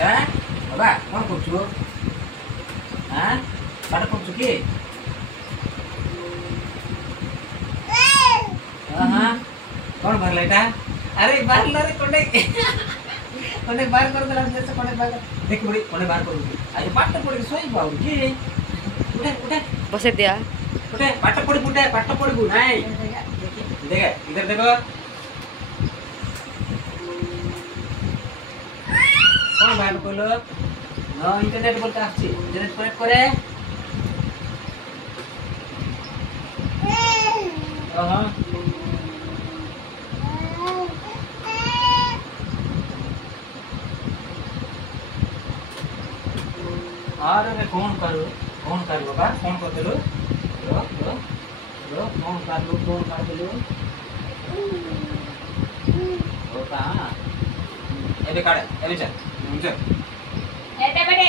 হ্যাঁ বাবা কোন করছো? হ্যাঁ পাঠ করছো কি? হ্যাঁ কোন ভরলা এটা? আরে বারলা রে কোনে কোনে বার করে দিলাম जैसे কোনে বার দেখ বড়ি কোনে বার করব আজ পাঠটা পড়ে সই বাউ কি উঠে উঠে বসে দিয়া उठे पाठ पढ़ उठे पाठ पढ़ गु नहीं देख इधर देखो कौन बात बोलो नो इंटरनेट बोलते आछी इंटरनेट कनेक्ट करे हां अरे मैं कौन कर बाबा कौन कर देलो रो कौन कर देलो ओ का एबे काढ एबे चल चल एते बेटे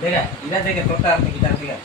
देखा इधर देखे तोता गिटार देखा